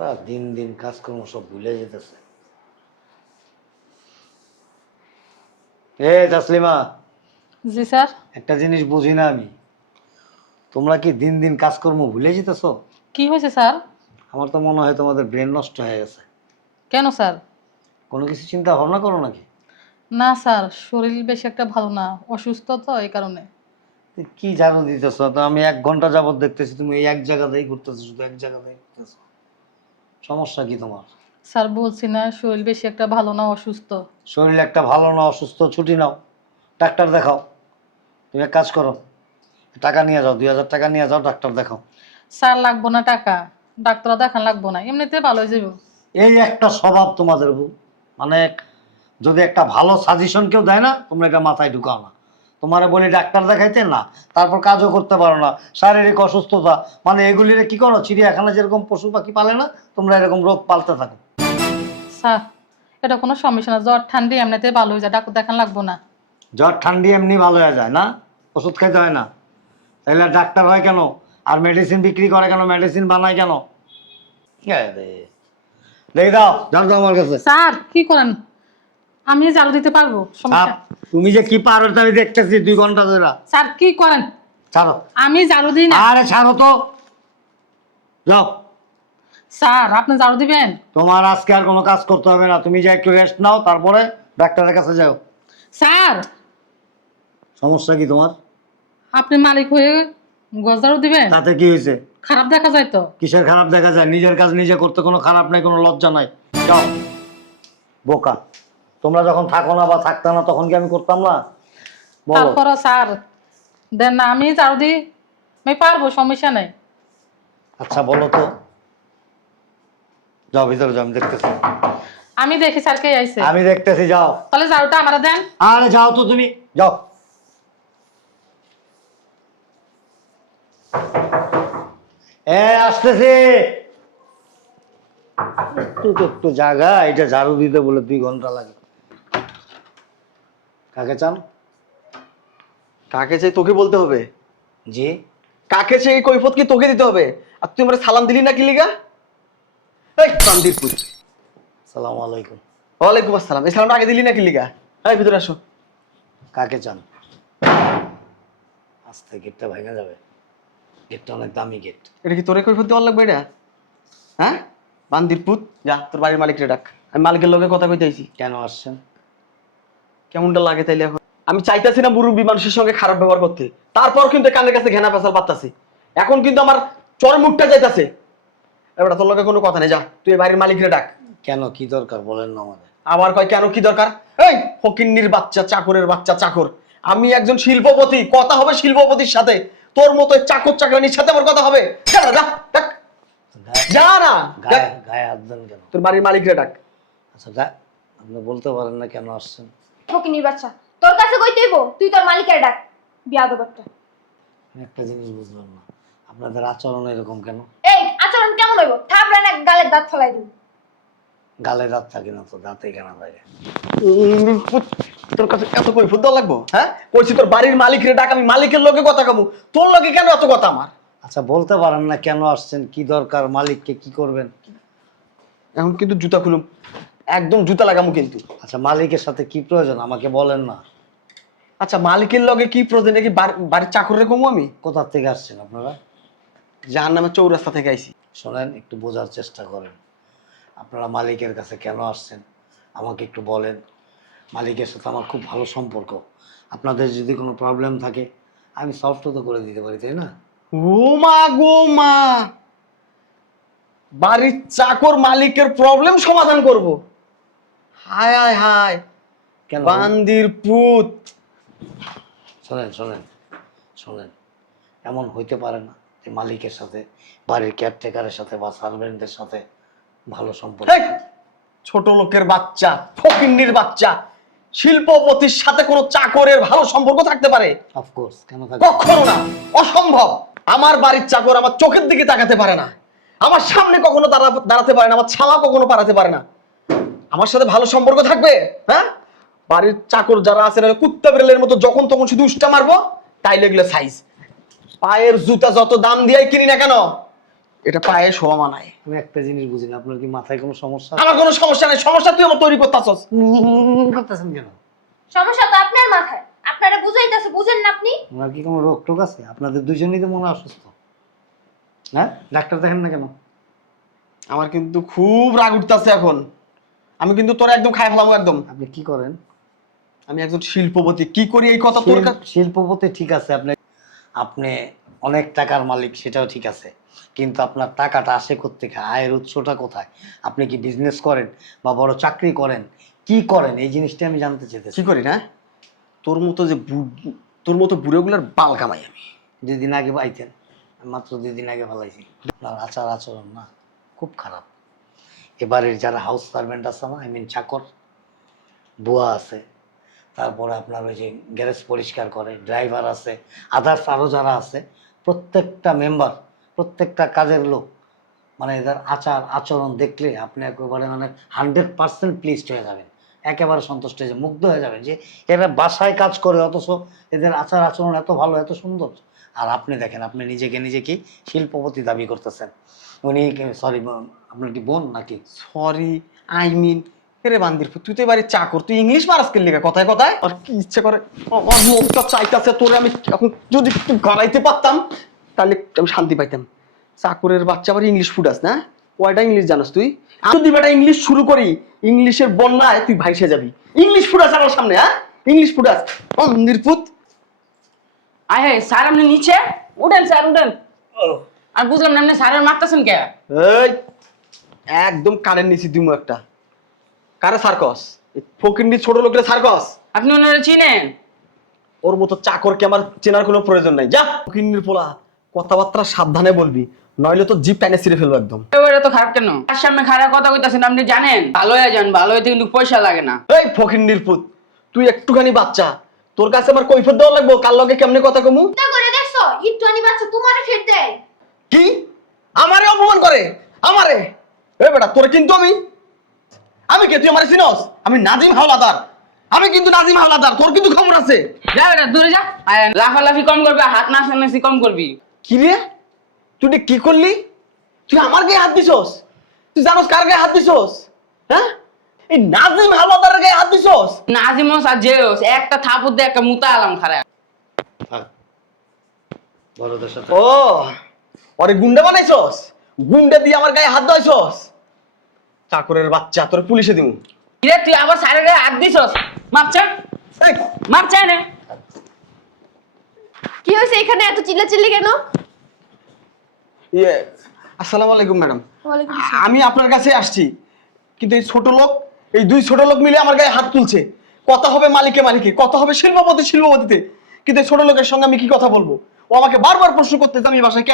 ওরা দিন দিন কাজকর্ম সব ভুলে যেতেছে। তাসলিমা, জি স্যার। একটা জিনিস বুঝি না আমি, তোমরা কি দিন দিন কাজকর্ম ভুলে যেতেছ? কি হয়েছে স্যার? আমার তো মনে হয় তোমাদের ব্রেন নষ্ট হয়ে গেছে। কেন স্যার? কোনো কিছু চিন্তা ভাবনা করো নাকি? না স্যার, শরীর বেশি একটা ভালো না, অসুস্থ তো এই কারণে। কি ঝাড়ু দিতেছ? তো আমি 1 ঘন্টা যাবত দেখতেছি তুমি এই এক জায়গাতেই ঘুরতেছো, শুধু এক জায়গাতেই ঘুরতেছো। সমস্যা কি তোমার? স্যার বলছি না শরীর বেশি একটা ভালো না, অসুস্থ। শরীর একটা ভালো না, অসুস্থ, ছুটি নাও, ডাক্তার দেখাও। তুমি এক কাজ করো, টাকা নিয়ে যাও, 2000 টাকা নিয়ে যাও, ডাক্তার দেখাও। স্যার লাগবো না টাকা, ডাক্তার দেখান লাগবো না, এমনিতে ভালো হয়ে যাবো। এই একটা স্বভাব তোমাদের, মানে যদি একটা ভালো সাজেশন কেউ দেয় না, তোমরা এটা মাথায় ঢুকাও না। তোমারে বলি ডাক্তার দেখাইতে না, তারপর কাজও করতে পারো না, শারীরিক অসুস্থতা, মানে এগুলিরে কি করো, চিড়িয়াখানা যেরকম পশু পাখি পালে না, তোমরা এরকম রোগ পালতে থাকো। স্যার এটা কোনো সমস্যা না, জ্বর ঠান্ডি এমনিতে ভালো হয়ে যায়, ডাক্তার দেখান লাগবো না। জ্বর ঠান্ডি এমনি ভালো হয়ে যায় না, ওষুধ খাইতে হয় না? তাহলে ডাক্তার হয় কেন? আর মেডিসিন বিক্রি করে কেন, মেডিসিন বানায় কেন? দেখে দাও, জানো তো আমার কাছে। স্যার কি করেন? আমি ঝাড়ু দিতে পারবো, সমস্যা। তুমি যে কি পারো তা আমি দেখতেছি 2 ঘন্টা ধরে। স্যার কি করেন? ছাড়ো। আমি ঝাড়ু দিই না। আরে ছাড়ো তো, যাও। স্যার আপনি ঝাড়ু দিবেন? তোমার আজকে আর কোনো কাজ করতে হবে না, তুমি যা একটু রেস্ট নাও, তারপরে ডাক্তারের কাছে যাও। স্যার সমস্যা কি তোমার? আপনি মালিক হয়ে ঝাড়ু দিবেন? তাতে কি হয়েছে? খারাপ দেখা যায় তো। কিসের খারাপ দেখা যায়? নিজের কাজ নিজে করতে কোনো খারাপ নাই, কোনো লজ্জা নাই। যাও। বোকা, তোমরা যখন থাকো না বা থাকতে না তখন কি আমি করতাম না? বলো। তারপরও স্যার দেন না, আমি ঝাড়ু দিই, আমি পারবো, সমস্যা নেই। আচ্ছা বলো তো, যাও ভিতরে যাও, আমি দেখতেছি। আমি দেখি স্যার কে আইছে। আমি দেখতেছি, যাও। তাহলে ঝাড়ুটা আমারে দেন। আরে যাও তো তুমি, যাও। আসতেছি। একটু জায়গা, এটা ঝাড়ু দিতে বলে 2 ঘন্টা লাগে। কাকে চান? কাকে চাই তোকে বলতে হবে? জি। কাকে চাই এই কৈফত কি তোকে দিতে হবে? আর তুই আমার সালাম দিলি না কি লিগা? এই বান্দির পুত। আসসালামু আলাইকুম। ওয়ালাইকুম আসসালাম। এই সালামটা আগে দিলি না কি লিগা? এই ভিতরে আসো। কাকে চান? আস্তে, গেটটা ভেঙে যাবে, গেটটা অনেক দামি গেট। এটা কি তোরে কৈফত দেওয়ার লাগবে এটা? হ্যাঁ বান্দির পুত, যা তোর বাড়ির মালিকরে ডাক, আমি মালিকের লগে কথা কইতেছি। কেন আসছেন? কেমনটা লাগে তাইলে এখন? আমি চাইতাছি না মুরব্বী মানুষের সঙ্গে খারাপ ব্যবহার করতে, তারপর কিন্তু কানের কাছে ঘেনা পেশাল পাত্তাছি। এখন কিন্তু আমার চর মুখটা যাইতাছে। এবার তোর লগে কোনো কথা নেই, যা তুই এই বাড়ির মালিকরে ডাক। কেন, কি দরকার বলেন না আমাদের? আবার কয় কেন কি দরকার? এই ফকিন্নির বাচ্চা, চাকরের বাচ্চা, চাকর। আমি একজন শিল্পপতি, কথা হবে শিল্পপতির সাথে। তোর মতো চাকর চাকরানির সাথে আমার কথা হবে? যা না, যা ডাক, যা না, ডাক। গায়ে হাত দেন কেন? তোর বাড়ির মালিকরে ডাক। আচ্ছা আপনি বলতে পারেন না কেন আসছেন? ফকিনির বাচ্চা, তোর কাছে কই তুইব? তুই তোর মালিকের ডাক, বিয়াদব একটা। আমি একটা জিনিস বুঝলাম না, আপনাদের আচরণ এরকম কেন? এই আচরণ কেমন হইব? থাপড়ান এক গালের দাঁত ফলাই দিবি। গালে দাঁত থাকে না তো, দাঁতে কেন থাকে? তোর কাছে এত কই ফুদ্দ লাগবো? হ্যাঁ কইছি তোর বাড়ির মালিকরে ডাক, আমি মালিকের লগে কথা কমু। তোর লগে কেন এত কথা আমার? আচ্ছা বলতে পারেন না কেন আসছেন, কি দরকার, মালিককে কি করবেন? এখন কিন্তু জুতা খুলুম, একদম জুতা লাগামু কিন্তু। আচ্ছা মালিকের সাথে কি প্রয়োজন আমাকে বলেন না। আচ্ছা মালিকের লগে কি প্রয়োজন? নাকি বাড়ির চাকরে কমু আমি? কোথা থেকে আসছেন আপনারা? যার নামে চৌরাস্তা থেকে আইছি। শোনেন, একটু বোঝার চেষ্টা করেন। আপনারা মালিকের কাছে কেন আসছেন আমাকে একটু বলেন। মালিকের সাথে আমার খুব ভালো সম্পর্ক, আপনাদের যদি কোনো প্রবলেম থাকে আমি সলভ তো করে দিতে পারি, তাই না? ও মা গো মা, বাড়ির চাকর মালিকের প্রবলেম সমাধান করব? হায় হায় হায়, কেন? বান্দির পুত। শোনেন শোনেন শোনেন, এমন হইতে পারে না যে মালিকের সাথে, বাড়ির কেয়ারটেকারের সাথে বা সার্ভেন্টদের সাথে ভালো সম্পর্ক? হেই, ছোট লোকের বাচ্চা, ফকিন্নির বাচ্চা, শিল্পপতির সাথে কোনো চাকরের ভালো সম্পর্ক থাকতে পারে? অফকোর্স, কেন থাকে? কখনো না, অসম্ভব। আমার বাড়ির চাকর আমার চোখের দিকে তাকাতে পারে না, আমার সামনে কখনো দাঁড়াতে পারে না, আমার ছালা কখনো পারাতে পারে না। আমার সাথে ভালো সম্পর্ক থাকবে? হ্যাঁ, বাড়ির চাকর যারা আছে না, কুত্তা বিড়ালের মতো যখন তখন শুধু উষ্টা মারবো, তাইলে এগুলো সাইজ। পায়ের জুতা যত দাম দিয়াই কিনি না কেন, এটা পায়ে শোয়া মানায়। আমি একটা জিনিস বুঝি না, আপনার কি মাথায় কোনো সমস্যা আমার কোনো সমস্যা নেই, সমস্যা তুই আমার তৈরি করতেছস। করতেছেন কেন? সমস্যা তো আপনার মাথায়, আপনারা বুঝাইতেছে, বুঝেন না আপনি? ওনার কি কোনো রোগ টোগ আছে? আপনাদের দুজনেই তো মনে হয় অসুস্থ। হ্যাঁ, ডাক্তার দেখেন না কেন? আমার কিন্তু খুব রাগ উঠতেছে এখন। আমি কিন্তু তোরা একদম খাই ফেলাম একদম। আপনি কি করেন? আমি একজন শিল্পপতি, কি করি এই কথা তোর কাছে? শিল্পপতি ঠিক আছে, আপনি আপনি অনেক টাকার মালিক, সেটাও ঠিক আছে, কিন্তু আপনার টাকাটা আসে কোত্থেকে? আয়ের উৎসটা কোথায়? আপনি কি বিজনেস করেন বা বড় চাকরি করেন? কি করেন? এই জিনিসটা আমি জানতে চাইতেছি। কি করি না? তোর মতো বুড়োগুলার বাল কামাই আমি। 2 দিন আগে পাইতেন, মাত্র 2 দিন আগে ফেলাইছি। আপনার আচার আচরণ না খুব খারাপ। এবারের যারা হাউস সার্ভেন্ট আছে না, চাকর, বুয়া আছে, তারপরে আপনার ওই যে গ্যারেজ পরিষ্কার করে, ড্রাইভার আছে, আদার্স আরও যারা আছে, প্রত্যেকটা মেম্বার, প্রত্যেকটা কাজের লোক, মানে এদের আচার আচরণ দেখলে আপনি একেবারে 100% প্লিজড হয়ে যাবেন, একেবারে সন্তুষ্ট হয়ে যাবেন, মুগ্ধ হয়ে যাবেন যে এরা বাসায় কাজ করে অথচ এদের আচার আচরণ এত ভালো, এত সুন্দর। আর আপনি দেখেন, আপনি নিজে কি শিল্পপতি দাবি করতেছেন। উনি সরি, আপনার কি বোন নাকি? সরি, আই মিন, এরে বান্দির পুত, তুই তো এবারে চাকর, তুই ইংলিশ মারাস কে লেগে কথায় কথায়? আর কি ইচ্ছে করে আমার মুখটা চাইতাছে তোরে আমি এখন যদি একটু গড়াইতে পারতাম তাহলে আমি শান্তি পাইতাম। চাকরের বাচ্চা আবার ইংলিশ ফুটাস না? কয়টা ইংলিশ জানাস তুই? আমি যদি বেটা ইংলিশ শুরু করি, ইংলিশের বন্যায় তুই ভাইসে যাবি। ইংলিশ ফুটাস আমার সামনে, হ্যাঁ? ইংলিশ ফুটাস বান্দির পুত। আয় হায় স্যার, আপনি নিচে উঠেন স্যার, উঠেন। আর বুঝলাম না আপনি স্যারের মারতেছেন কে? এই একদম কানের নিচে দিমু একটা। কারে সার্কস? ফকিন্ডি ছোট লোকের সার্কস? আপনি ওনারা চিনেন? ওর মতো চাকরকে আমার চেনার কোনো প্রয়োজন নাই। যা ফকিন্ডির পোলা, কথাবার্তা সাবধানে বলবি, নইলে তো জিপ টাইনে ছিঁড়ে ফেলবো একদম। ওরা তো খারাপ কেন? তার সামনে খারাপ কথা কইতাছেন, আপনি জানেন? ভালো হয়ে যান, ভালো হইতে কিন্তু পয়সা লাগে না। এই ফকিন্ডির পুত, তুই একটুখানি বাচ্চা, তোর কাছে আমার কৈফিয়ত দেওয়া লাগবো কার লগে কেমনে কথা কমু? চিন্তা করে দেখছো, একটু আনি বাচ্চা তোমারে ফের দেয়। কি আমারে অপমান করে? আমারে? এ বেটা তোরে কিন্তু আমি কে, তুই আমারে চিনস? আমি নাজিম হাওলাদার, আমি কিন্তু নাজিম হাওলাদার, তোর কিন্তু খবর আছে। যা বেটা দূরে যা। আয় লাফালাফি কম করবি, আর হাত নাচানাচি কম করবি। কি রে, তুই এটা কি করলি? তুই আমার গায়ে হাত দিছস? তুই জানোস কার গায়ে হাত দিছস? হ্যাঁ, এই নাজিম হাওলাদারের গায়ে হাত দিছস? নাজিমস আর জেওস একটা থাপুর দিয়ে একটা মুতা আলাম খারাপ। থাক, বড়দের সাথে ও ওরে গুন্ডা বানাইছস? গুন্ডা দিয়ে আমার গায়ে হাত দাইছস? চাকরের বাচ্চা, তোর পুলিশে দিমু। কিরে তুই আবার স্যারের গায়ে হাত দিছস? মাপ চাই, এই, মাপ চাই না। কি হয়েছে এখানে এত চিল্লাচিল্লি কেন? ইয়ে, আসসালামু আলাইকুম ম্যাডাম। ওয়ালাইকুম আমি আপনার কাছে আসছি, কিন্তু এই ছোট লোক, এই 2 ছোট লোক মিলে আমার গায়ে হাত তুলছে। কথা হবে মালিকে মালিকে, কথা হবে শিল্পপতিতে, কিন্তু এই ছোট লোকের সঙ্গে আমি কি কথা বলবো? ও আমাকে বারবার প্রশ্ন করতেছে আমি বাসায়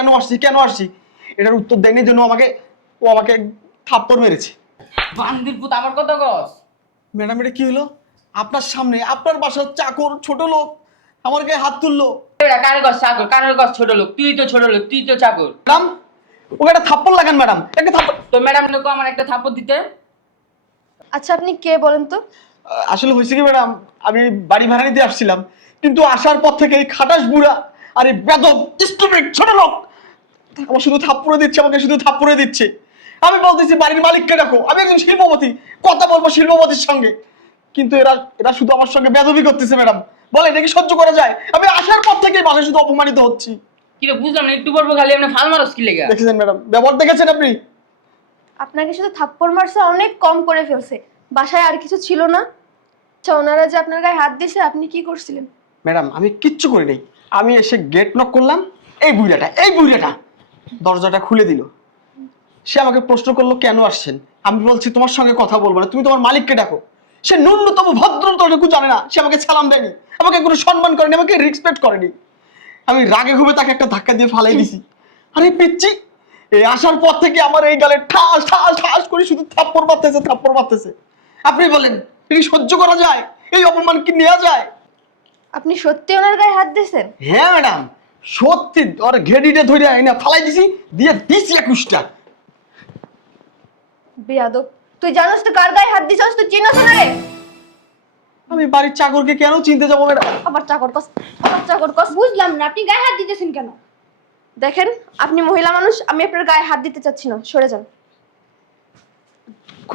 কেন আসছি। এটার উত্তর দেয়নি জন্য ও আমাকে থাপ্পড় মেরেছে। বান্দির পুত আমার কথা কস? ম্যাডাম এটা কি হলো? আপনার সামনে, আপনার বাসার চাকর ছোট লোক আমার গায়ে হাত তুললো। এরা কারে কস চাকর, কারে কস ছোট লোক? তুই তো ছোট লোক, তুই তো চাকর। ম্যাডাম ওকে একটা থাপ্পড় লাগান ম্যাডাম, একটা থাপ্পড়। তো ম্যাডাম লোক আমার একটা থাপ্পড় দিতে। আচ্ছা আপনি কে বলেন তো? আসলে হয়েছে কি ম্যাডাম, আমি বাড়ি ভাড়া নিতে আসছিলাম, কিন্তু আসার পর থেকে এই খাটাস বুড়া আর এই বেদব স্টুপিড ছোট লোক আমার শুধু থাপ্পড়ে দিচ্ছে, আমাকে শুধু থাপ্পড়ে দিচ্ছে। আমি বলতেছি বাড়ির মালিককে ডাকো, আমি একজন শিল্পপতি, কথা বলবো শিল্পপতির সঙ্গে, কিন্তু এরা শুধু আমার সঙ্গে বেদবি করতেছে ম্যাডাম। বলে এটা কি সহ্য করা যায়? আমি আসার পর থেকেই বাসায় শুধু অপমানিত হচ্ছি। কিরে বুঝলাম না, একটু পর্ব খালি আপনি ফাল মারস কি লেগে? দেখেছেন ম্যাডাম, ব্যবহার দেখেছেন আপনি? আপনাকে শুধু থাপ্পড় মারছে অনেক কম করে ফেলছে, বাসায় আর কিছু ছিল না? আচ্ছা ওনারা যে আপনার গায়ে হাত দিয়েছে আপনি কি করছিলেন? ম্যাডাম আমি কিচ্ছু করি নাই, আমি এসে গেট নক করলাম, এই বুড়িয়াটা দরজাটা খুলে দিল। সে আমাকে প্রশ্ন করলো কেন আসছেন, আমি বলছি তোমার সঙ্গে কথা বলবো না, তুমি তোমার মালিককে ডাকো। সে ন্যূনতম ভদ্রতাটুকু জানে না, সে আমাকে সালাম দেয়নি, আমাকে কোনো সম্মান করেনি, আমাকে রেসপেক্ট করেনি। আমি রাগে ক্ষোভে তাকে একটা ধাক্কা দিয়ে ফালাই দিছি। আরে পিচ্ছি, এই আসার পর থেকে আমার এই গালে ঠাস ঠাস ঠাস করে শুধু থাপ্পড় মারতেছে। আপনি বলেন এটা কি সহ্য করা যায়? এই অপমান কি নেওয়া যায়? আপনি সত্যি ওনার গায়ে হাত দিয়েছেন? হ্যাঁ ম্যাডাম, সত্যি ওর ঘেডিটা ধরে আইনা ফালাই দিছি, দিয়ে দিছি 21টা। বেয়াদব, তুই জানোস তো কার গায়ে হাত দিছস? তুই চিনোস না রে? আমি বাড়ির চাকরকে কেন চিনতে যাবো ম্যাডাম? আবার চাকর কস বুঝলাম না, আপনি গায়ে হাত দিতেছেন কেন? দেখেন আপনি মহিলা মানুষ, আমি আপনার গায়ে হাত দিতে চাচ্ছি না, সরে যান।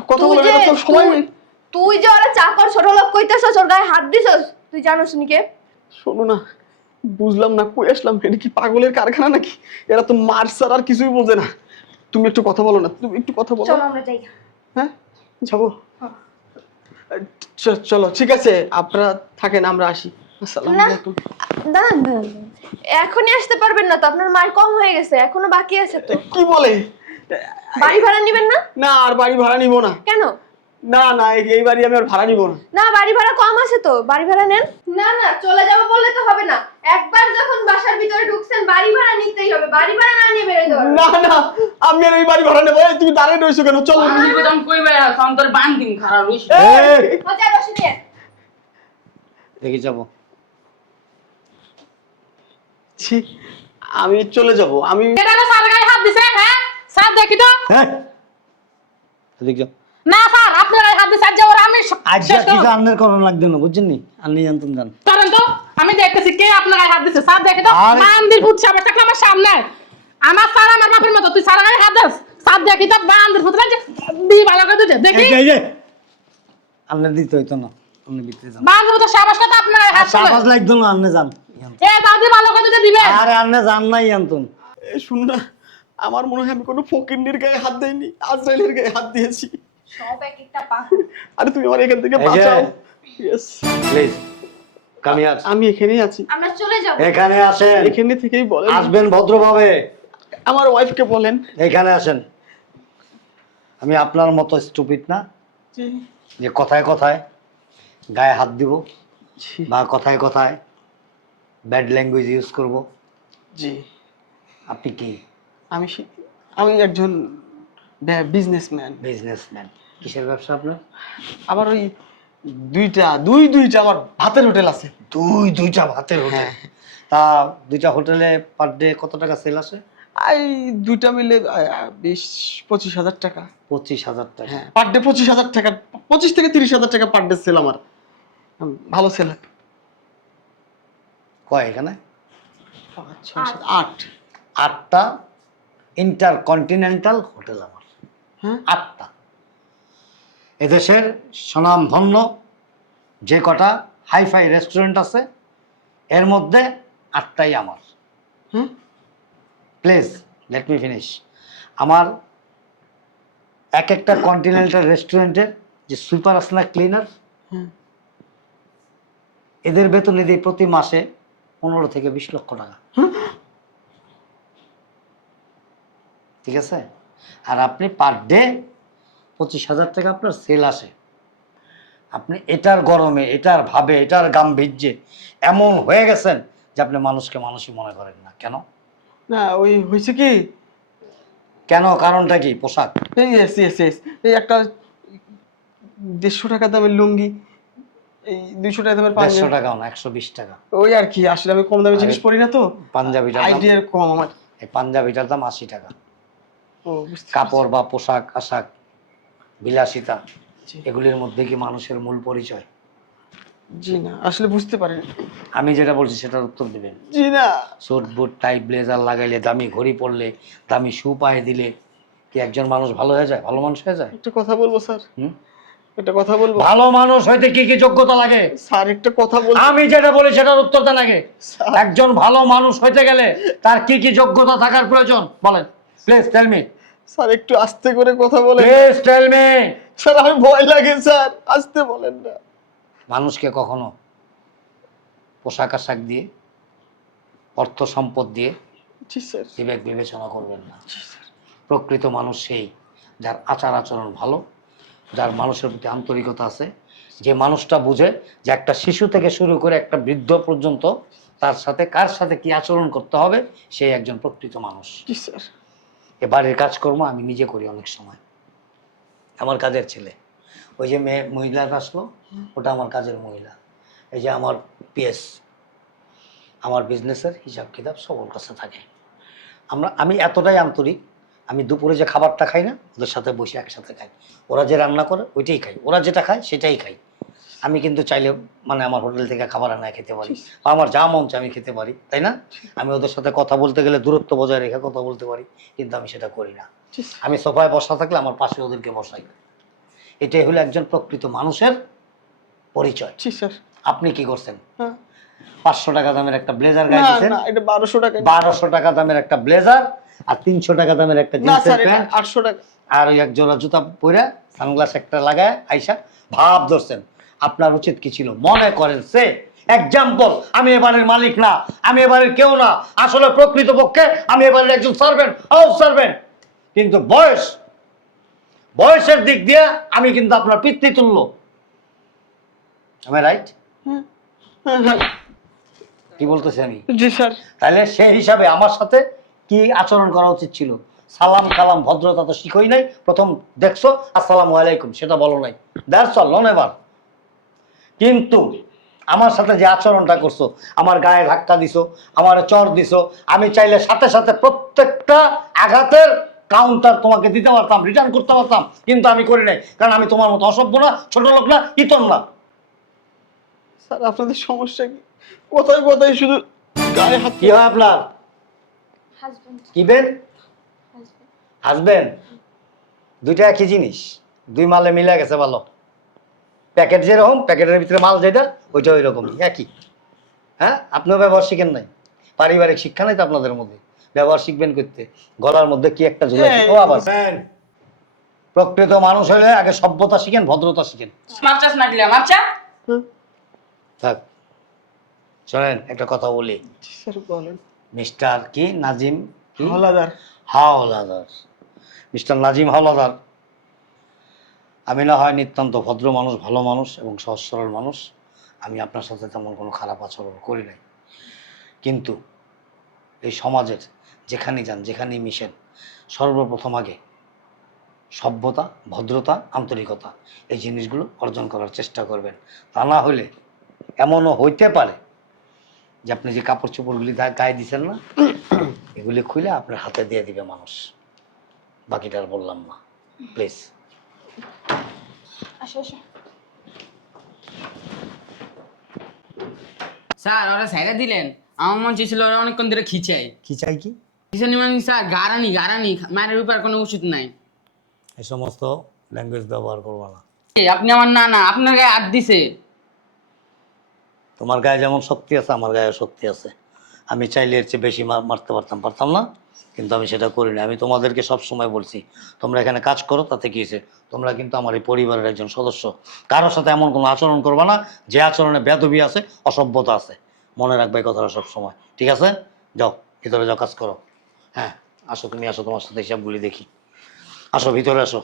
কথা তুই বলে যে তো সময় তুই যে ওরা চাকর ছোট লোক কইতেছস, ওর গায়ে হাত দিছস, তুই জানোস নি কে? শোনো না, বুঝলাম না কই আসলাম, এটা কি পাগলের কারখানা নাকি? এরা তো মার ছাড়া আর কিছুই বোঝে না। তুমি একটু কথা বলো না, তুমি একটু কথা বলো। চলো আমরা যাই। হ্যাঁ যাবো। চলো ঠিক আছে, আপনারা থাকেন, আমরা আসি। আসসালামু না আলাইকুম। দাঁড়ান দাঁড়ান, এখনই আসতে পারবেন না তো, আপনার মায়ের কম হয়ে গেছে, এখনো বাকি আছে তো। কি বলে? বাড়ি ভাড়া নেবেন না? না আর বাড়ি ভাড়া নিব না। কেন? না না, এই বাড়ি আমি আর ভাড়া নিব না। না বাড়ি ভাড়া কম আছে তো, বাড়ি ভাড়া নেন। না না চলে যাবো বললে তো হবে না, একবার যখন বাসার ভিতরে ঢুকছেন বাড়ি ভাড়া নিতেই হবে, বাড়ি ভাড়া না নিয়ে বেরোতে পারবেন না না, আমি আর এই বাড়ি ভাড়া নেবো। এই, তুমি দাঁড়িয়ে রয়েছো কেন? চলো। তুমি কোথাও কইবে সন্তর বান্দিন খারাপ হইছে। এই, মজা বসে নিয়ে। দেখি যাবো। ছি, আমি চলে যাব। আমি এটা না স্যার গায়ে হাত দিছে, হ্যাঁ স্যার দেখি তো। হ্যাঁ এদিক যাও। না স্যার আপনার গায়ে হাত দিছে, আজ ওরা আমি আজ শেষ কিছু করব। আন্নের করণ লাগবে না, বুঝছেন নি? আন্নি জানতেন জান। কারণ তো আমি দেখতেছি কে আপনার গায়ে হাত দিছে, স্যার দেখি তো। আরে- বান্দির ভূত সাবে থাকলে আমার সামনে, আমার স্যার আমার বাপের মতো, তুই স্যার গায়ে হাত দিস, স্যার দেখি তো বান্দির ভূত লাগে দি ভালো করে দিতে দেখি। এই যে আন্নের দিতে হইতো না, আপনি ভিতরে যান। বান্দির ভূত সাবাস কথা আপনার গায়ে হাত তুলে। সাবাস লাগতো না, আন্নে যান। এ দাদি ভালো করে দিতে দিবে। আরে আন্নে যান নাই আন্তন। এই, শুনো না, আমার মনে হয় আমি কোনো ফকিন্নির গায়ে হাত দেইনি, আজরাইলের গায়ে হাত দিয়েছি। সব এক একটা পাগল। আরে তুমি আমার এখান থেকে এই যে- বাঁচাও। Yes, please come here. আমি এখানেই আছি। আমরা চলে যাব। এখানে আসেন, এখানে থেকেই বলেন। আসবেন ভদ্রভাবে। আমার ওয়াইফকে বলেন। এখানে আসেন। আমি আপনার মতো স্টুপিড না জি যে কথায় কথায় গায়ে হাত দিব জি বা কথায় কথায় ব্যাড ল্যাঙ্গুয়েজ ইউজ করব। জি, আপনি কি? আমি একজন বিজনেসম্যান। বিজনেসম্যান? কিসের ব্যবসা আপনার? আবার ওই দুইটা আমার ভাতের হোটেল আছে। দুইটা ভাতের হোটেল? হ্যাঁ। তা দুইটা হোটেলে পার ডে কত টাকা সেল আসে? এই দুইটা মিলে 20-25 হাজার টাকা। 25,000 টাকা? হ্যাঁ, পার ডে 25 হাজার টাকা, 25 থেকে 30 হাজার টাকা পার ডে সেল আমার। ভালো সেল হয়। কয় এখানে? 5, 6, 7, 8। 8টা ইন্টারকন্টিনেন্টাল হোটেল আমার। হ্যাঁ 8টা। এদেশের স্বনামধন্য যে কটা হাইফাই রেস্টুরেন্ট আছে এর মধ্যে 8টাই আমার। হ্যাঁ প্লিজ লেট মি ফিনিশ। আমার এক একটা কন্টিনেন্টাল রেস্টুরেন্টের যে সুইপার আছে না, ক্লিনার, হ্যাঁ। এদের বেতনে দিই প্রতি মাসে 15 থেকে 20 লক্ষ টাকা। ঠিক আছে? আর আপনি পার ডে 25,000 টাকা আপনার সেল আসে। আপনি এটার গরমে, এটার ভাবে, এটার গাম্ভীর্যে এমন হয়ে গেছেন যে আপনি মানুষকে মানুষই মনে করেন না। কেন? না ওই হয়েছে কি, কেন? কারণটা কি? পোশাক? এই একটা 150 টাকা দামের লুঙ্গি, এই 200 টাকা দামের 150 পাঞ্জাবি। টাকাও না, 120 টাকা। ওই আর কি, আসলে আমি কম দামি জিনিস পরি না তো, পাঞ্জাবিটার দাম, আইডিয়া কম আমার। এই পাঞ্জাবিটার দাম 80 টাকা। ও বুঝতে কাপড় বা পোশাক আশাক, বিলাসিতা, জি। এগুলির মধ্যে কি মানুষের মূল পরিচয়? জি না, আসলে বুঝতে পারিনি। আমি যেটা বলছি সেটার উত্তর দিবেন। জি না। স্যুট বুট টাই ব্লেজার লাগাইলে, দামি ঘড়ি পরলে, দামি শু পায়ে দিলে কি একজন মানুষ ভালো হয়ে যায়, ভালো মানুষ হয়ে যায়? একটা কথা বলবো স্যার, হুম? একটা কথা বলবো ভালো মানুষ হইতে কি কি যোগ্যতা লাগে? স্যার, একটা কথা বলবো আমি যেটা বলি সেটার উত্তর দেন আগে। স্যার। একজন ভালো মানুষ হইতে গেলে তার কি কি যোগ্যতা থাকার প্রয়োজন বলেন? প্লিজ টেল মি, স্যার একটু আস্তে করে কথা বলেন। Please tell me. স্যার আমার ভয় লাগে স্যার, আস্তে বলেন না। মানুষকে কখনো পোশাক আশাক দিয়ে, অর্থ সম্পদ দিয়ে জি স্যার। বিবেক বিবেচনা করবেন না। জি স্যার। প্রকৃত মানুষ সেই যার আচার আচরণ ভালো, যার মানুষের প্রতি আন্তরিকতা আছে, যে মানুষটা বুঝে যে একটা শিশু থেকে শুরু করে একটা বৃদ্ধ পর্যন্ত তার সাথে কার সাথে কি আচরণ করতে হবে, সেই একজন প্রকৃত মানুষ। জি স্যার। এ বাড়ির কাজকর্ম আমি নিজে করি অনেক সময়। আমার কাজের ছেলে, ওই যে মহিলাটা আসলো, ওটা আমার কাজের মহিলা। এই যে আমার পিএস, আমার বিজনেসের হিসাব কিতাব সব ওর কাছে থাকে। আমি এতটাই আন্তরিক, আমি দুপুরে যে খাবারটা খাই না, ওদের সাথে বসে একসাথে খাই। ওরা যে রান্না করে ওইটাই খাই, ওরা যেটা খায় সেটাই খাই। আমি কিন্তু চাইলে মানে আমার হোটেল থেকে খাবার আনা খেতে পারি, বা আমার যা মন চায় আমি খেতে পারি, তাই না? আমি ওদের সাথে কথা বলতে গেলে দূরত্ব বজায় রেখে কথা বলতে পারি, কিন্তু আমি সেটা করি না। আমি সোফায় বসা থাকলে আমার পাশে ওদেরকে বসাই। এটাই হলো একজন প্রকৃত মানুষের পরিচয়। জি স্যার। আপনি কি করছেন? হ্যাঁ। 500 টাকা দামের একটা ব্লেজার গায়ে না দিয়েছেন, না, এটা 1200 টাকা। 1200 টাকা দামের একটা ব্লেজার, আর 300 টাকা দামের একটা না জিন্সের স্যার, এটা প্যান্ট, 800 টাকা। আর ওই এক জোড়া জুতা পরে সানগ্লাস একটা লাগায় আইসা ভাব ধরছেন। আপনার উচিত কি ছিল? মনে করেন সে এক্সাম্পল, আমি এবারের মালিক না, আমি এবারের কেউ না, আসলে প্রকৃতপক্ষে আমি এবারের একজন সার্ভেন্ট, হাউস সার্ভেন্ট। কিন্তু বয়সের দিক দিয়ে আমি কিন্তু আপনার পিতৃতুল্য। আমি রাইট? হ্যাঁ, হ্যাঁ। কি বলতেছি আমি? জি স্যার। তাহলে সেই হিসাবে আমার সাথে কি আচরণ করা উচিত ছিল? সালাম কালাম ভদ্রতা তো শিখই নাই। প্রথম দেখছো আসসালামু আলাইকুম, সেটা বলো নাই, দ্যাটস অল, নন এভার। কিন্তু আমার সাথে যে আচরণটা করছো, আমার গায়ে ধাক্কা দিছো, আমার চর দিছো, আমি চাইলে সাথে সাথে প্রত্যেকটা আঘাতের কাউন্টার তোমাকে দিতে পারতাম, রিটার্ন করতে পারতাম, কিন্তু আমি করি নাই, কারণ আমি তোমার মতো অসভ্য না, ছোট লোক না, ইতন না। স্যার আপনাদের সমস্যা কি? কোথায় কোথায় শুধু গায়ে হাত। কি হয় আপনার? হাজবেন্ড। কি বেন? হাজবেন্ড? দুইটা একই জিনিস, দুই মালে মিলে গেছে ভালো। প্যাকেট যেরকম, প্যাকেটের ভিতরে মাল যেটা, ওইটা ওই রকমই একই। হ্যাঁ, আপনিও ব্যবহার শিখেন নাই, পারিবারিক শিক্ষা নাই তো আপনাদের মধ্যে। ব্যবহার শিখবেন করতে, গলার মধ্যে কি একটা ঝুলাই। ও আবার প্রকৃত মানুষ হলে আগে সভ্যতা শিখেন, ভদ্রতা শিখেন। মাপচাস না দিলে মাপচা। থাক, শোনেন একটা কথা বলি। জি স্যার বলেন। মিস্টার কি নাজিম কি হাওলাদার। হাওলাদার, মিস্টার নাজিম হাওলাদার, আমি না হয় নিতান্ত ভদ্র মানুষ, ভালো মানুষ এবং সহজ সরল মানুষ, আমি আপনার সাথে তেমন কোনো খারাপ আচরণ করি নাই, কিন্তু এই সমাজের যেখানেই যান, যেখানেই মিশেন, সর্বপ্রথম আগে সভ্যতা, ভদ্রতা, আন্তরিকতা, এই জিনিসগুলো অর্জন করার চেষ্টা করবেন। তা না হলে এমনও হইতে পারে যে আপনি যে কাপড় চোপড়গুলি গায়ে দিচ্ছেন না, এগুলি খুলে আপনার হাতে দিয়ে দিবে মানুষ। বাকিটা আর বললাম না, প্লিজ। আসো আসো। স্যার ওরা সাইরা দিলেন, আমার মন চেয়েছিল ওরা অনেকক্ষণ ধরে খিচাই। কি চাই কি? খিচানি মানে স্যার গারানি মায়ের উপর কোনো ওষুধ নাই। এই সমস্ত ল্যাঙ্গুয়েজ ব্যবহার করবো না। আপনি আমার না আপনার গায়ে হাত দিছে। তোমার গায়ে যেমন শক্তি আছে, আমার গায়ে শক্তি আছে। আমি চাইলে এর চেয়ে বেশি মারতে পারতাম না, কিন্তু আমি সেটা করি না। আমি তোমাদেরকে সব সময় বলছি, তোমরা এখানে কাজ করো, তাতে কি হয়েছে? তোমরা কিন্তু আমার এই পরিবারের একজন সদস্য। কারোর সাথে এমন কোনো আচরণ করবা না যে আচরণে বেয়াদবি আছে, অসভ্যতা আছে। মনে রাখবে এই কথাটা সব সময়, ঠিক আছে? যাও ভিতরে যাও, কাজ করো। হ্যাঁ আসো, তুমি আসো, তোমার সাথে হিসাবগুলি দেখি। আসো ভিতরে আসো।